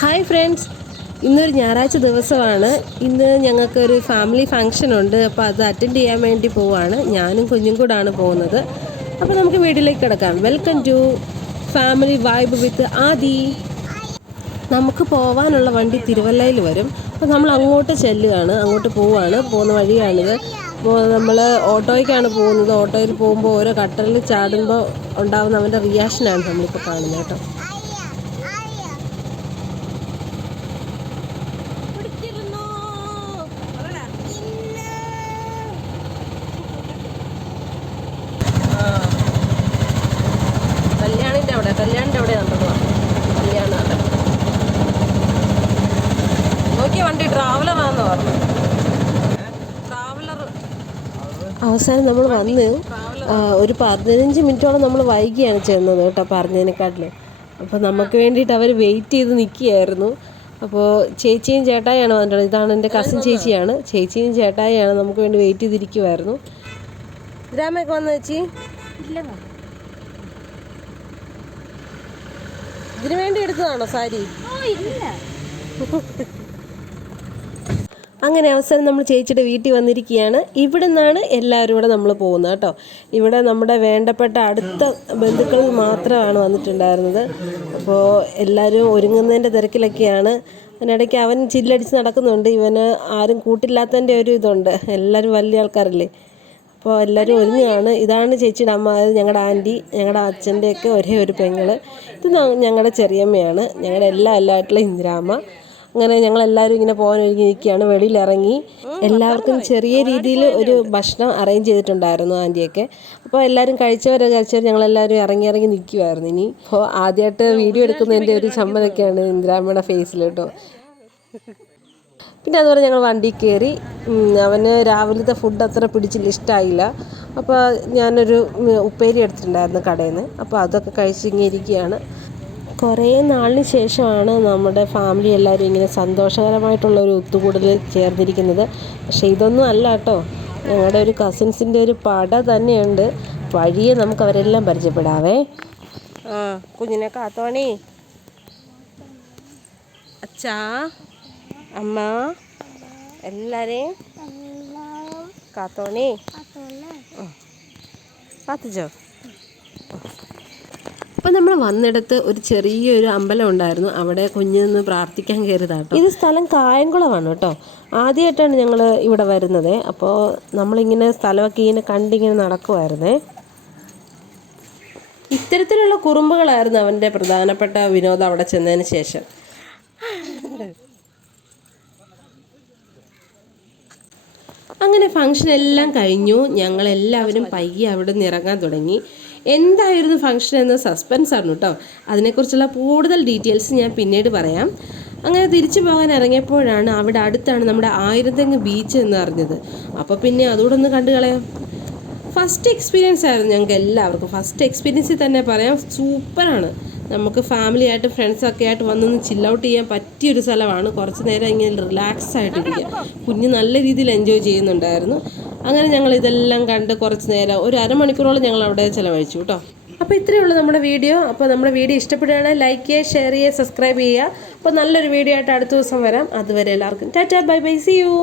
Hi friends, ഇന്നൊരു ഞായറാഴ്ച ദിവസമാണ്. ഇന്ന് ഞങ്ങൾക്കൊരു ഫാമിലി ഫംഗ്ഷൻ ഉണ്ട്. അപ്പോൾ അത് അറ്റൻഡ് ചെയ്യാൻ വേണ്ടി പോവുകയാണ്. ഞാനും കുഞ്ഞും കൂടാണ് പോകുന്നത്. അപ്പോൾ നമുക്ക് വീട്ടിലേക്ക് കിടക്കാം. Welcome to family vibe with Aadhi. നമുക്ക് പോകാനുള്ള വണ്ടി തിരുവല്ലയിൽ വരും. അപ്പോൾ നമ്മൾ അങ്ങോട്ട് ചെല്ലുകയാണ്, അങ്ങോട്ട് പോവുകയാണ്. പോകുന്ന വഴിയാണിത്. അപ്പോൾ നമ്മൾ ഓട്ടോയ്ക്കാണ് പോകുന്നത്. ഓട്ടോയിൽ പോകുമ്പോൾ ഓരോ കട്ടറിൽ ചാടുമ്പോൾ ഉണ്ടാകുന്ന അവൻ്റെ റിയാക്ഷനാണ് നമ്മളിപ്പോൾ കാണുന്നത് കേട്ടോ. കല്യാണിൻ്റെ അവിടെ കണ്ടത് കല്യാണമാണ്. നോക്കിയ വണ്ടി ട്രാവലറാണെന്ന് പറഞ്ഞു. ട്രാവലർ അവസാനം നമ്മൾ വന്ന് ഒരു 15 മിനിറ്റോളം നമ്മൾ വൈകിയാണ് ചെന്നത് കേട്ടോ, പറഞ്ഞതിനെക്കാട്ടിൽ. അപ്പോൾ നമുക്ക് വേണ്ടിയിട്ട് അവർ വെയിറ്റ് ചെയ്ത് നിൽക്കുകയായിരുന്നു. അപ്പോൾ ചേച്ചിയും ചേട്ടായിയാണ് വന്നിട്ടുള്ളത്. ഇതാണ് എൻ്റെ കസിൻ ചേച്ചിയാണ്. ചേച്ചിയും ചേട്ടായിയാണ് നമുക്ക് വേണ്ടി വെയിറ്റ് ചെയ്തിരിക്കുമായിരുന്നു. ഗ്രാമയൊക്കെ വന്ന ചേച്ചി ഇതിനു വേണ്ടി എടുത്തതാണോ സാരി? അങ്ങനെ അവസാനം നമ്മൾ ചേച്ചിയുടെ വീട്ടിൽ വന്നിരിക്കുകയാണ്. ഇവിടെ നിന്നാണ് എല്ലാവരും കൂടെ നമ്മൾ പോകുന്നത് കേട്ടോ. ഇവിടെ നമ്മുടെ വേണ്ടപ്പെട്ട അടുത്ത ബന്ധുക്കൾ മാത്രമാണ് വന്നിട്ടുണ്ടായിരുന്നത്. അപ്പോൾ എല്ലാവരും ഒരുങ്ങുന്നതിൻ്റെ തിരക്കിലൊക്കെയാണ്. അതിനിടയ്ക്ക് അവൻ ചില്ലടിച്ച് നടക്കുന്നുണ്ട്. ഇവന് ആരും കൂട്ടില്ലാത്തതിൻ്റെ ഒരു ഇതുണ്ട്. എല്ലാവരും വലിയ ആൾക്കാരല്ലേ. അപ്പോൾ എല്ലാവരും ഒരുങ്ങുകയാണ്. ഇതാണ് ചേച്ചിയുടെ അമ്മ, അതായത് ഞങ്ങളുടെ ആൻറ്റി, ഞങ്ങളുടെ അച്ഛൻ്റെയൊക്കെ ഒരേ ഒരു പെങ്ങൾ. ഇത് ഞങ്ങളുടെ ചെറിയമ്മയാണ്, ഞങ്ങളുടെ എല്ലായിട്ടുള്ള ഇന്ദിരാമ്മ. അങ്ങനെ ഞങ്ങളെല്ലാവരും ഇങ്ങനെ പോകാൻ ഒരുങ്ങിയിരിക്കുകയാണ്. വെളിയിലിറങ്ങി എല്ലാവർക്കും ചെറിയ രീതിയിൽ ഒരു ഭക്ഷണം അറേഞ്ച് ചെയ്തിട്ടുണ്ടായിരുന്നു ആൻറ്റിയൊക്കെ. അപ്പോൾ എല്ലാവരും കഴിച്ചവർ ഞങ്ങളെല്ലാവരും ഇറങ്ങി നിൽക്കുമായിരുന്നു. ഇനി അപ്പോൾ ആദ്യമായിട്ട് വീഡിയോ എടുക്കുന്നതിൻ്റെ ഒരു ചമ്മലൊക്കെയാണ് ഇന്ദിരാമ്മയുടെ ഫേസിൽ കേട്ടോ. പിന്നെ അതുപോലെ ഞങ്ങൾ വണ്ടി കയറി. അവന് രാവിലത്തെ ഫുഡ് അത്ര പിടിച്ചില്ല, ഇഷ്ടമായില്ല. അപ്പോൾ ഞാനൊരു ഉപ്പേരി എടുത്തിട്ടുണ്ടായിരുന്നു കടയിൽ നിന്ന്. അപ്പോൾ അതൊക്കെ കഴിച്ചിങ്ങനെ ഇരിക്കുകയാണ്. കുറേ നാളിന് ശേഷമാണ് നമ്മുടെ ഫാമിലി എല്ലാവരും ഇങ്ങനെ സന്തോഷകരമായിട്ടുള്ളൊരു ഒത്തുകൂടൽ ചേർന്നിരിക്കുന്നത്. പക്ഷേ ഇതൊന്നും അല്ല കേട്ടോ, ഞങ്ങളുടെ ഒരു കസിൻസിൻ്റെ ഒരു പട തന്നെയുണ്ട്. വഴിയെ നമുക്ക് അവരെല്ലാം പരിചയപ്പെടാവേ. കുഞ്ഞിനെ കാത്തോണി, അച്ഛാ, അമ്മ, എല്ലാരെയും കാത്തോണി, കാത്തിച്ചോ. അപ്പം നമ്മൾ വന്നിടത്ത് ഒരു ചെറിയൊരു അമ്പലം ഉണ്ടായിരുന്നു. അവിടെ കുഞ്ഞിന്ന് പ്രാർത്ഥിക്കാൻ കയറിയതാട്ടോ. ഇത് സ്ഥലം കായംകുളമാണ് കേട്ടോ. ആദ്യമായിട്ടാണ് ഞങ്ങൾ ഇവിടെ വരുന്നത്. അപ്പോൾ നമ്മളിങ്ങനെ സ്ഥലമൊക്കെ ഇങ്ങനെ കണ്ടിങ്ങനെ നടക്കുമായിരുന്നേ. ഇത്തരത്തിലുള്ള കുറുമ്പുകളായിരുന്നു അവൻ്റെ പ്രധാനപ്പെട്ട വിനോദം അവിടെ ചെന്നതിന് ശേഷം. അങ്ങനെ ഫംഗ്ഷൻ എല്ലാം കഴിഞ്ഞു. ഞങ്ങളെല്ലാവരും പയ്യെ അവിടെ നിന്ന് ഇറങ്ങാൻ തുടങ്ങി. എന്തായിരുന്നു ഫംഗ്ഷൻ എന്ന സസ്പെൻസ് ആണ് കേട്ടോ. അതിനെക്കുറിച്ചുള്ള കൂടുതൽ ഡീറ്റെയിൽസ് ഞാൻ പിന്നീട് പറയാം. അങ്ങനെ തിരിച്ചു പോകാൻ ഇറങ്ങിയപ്പോഴാണ് അവിടെ അടുത്താണ് നമ്മുടെ ആയിരത്തെങ്ങ് ബീച്ച് എന്ന് അറിഞ്ഞത്. അപ്പോൾ പിന്നെ അതുകൂടെ ഒന്ന് കണ്ടു കളയാം. ഫസ്റ്റ് എക്സ്പീരിയൻസ് ആയിരുന്നു ഞങ്ങൾക്ക് എല്ലാവർക്കും. ഫസ്റ്റ് എക്സ്പീരിയൻസിൽ തന്നെ പറയാം, സൂപ്പറാണ്. നമുക്ക് ഫാമിലി ആയിട്ട് ഫ്രണ്ട്സൊക്കെ ആയിട്ട് വന്നൊന്ന് ചിൽ ഔട്ട് ചെയ്യാൻ പറ്റിയൊരു സ്ഥലമാണ്. കുറച്ച് നേരം ഇങ്ങനെ റിലാക്സ് ആയിട്ടിരിക്കുക. കുഞ്ഞ് നല്ല രീതിയിൽ എൻജോയ് ചെയ്യുന്നുണ്ടായിരുന്നു. അങ്ങനെ ഞങ്ങൾ ഇതെല്ലാം കണ്ട് കുറച്ച് നേരം ഒരു അരമണിക്കൂറോളം ഞങ്ങൾ അവിടെ ചിലവഴിച്ചു കേട്ടോ. അപ്പോൾ ഇത്രയേ ഉള്ളൂ നമ്മുടെ വീഡിയോ. അപ്പോൾ നമ്മുടെ വീഡിയോ ഇഷ്ടപ്പെടുകയാണെങ്കിൽ ലൈക്ക് ചെയ്യുക, ഷെയർ ചെയ്യുക, സബ്സ്ക്രൈബ് ചെയ്യുക. അപ്പോൾ നല്ലൊരു വീഡിയോ ആയിട്ട് അടുത്ത ദിവസം വരാം. അതുവരെ എല്ലാവർക്കും ടാറ്റാ, ബൈ ബൈ, സീ യു.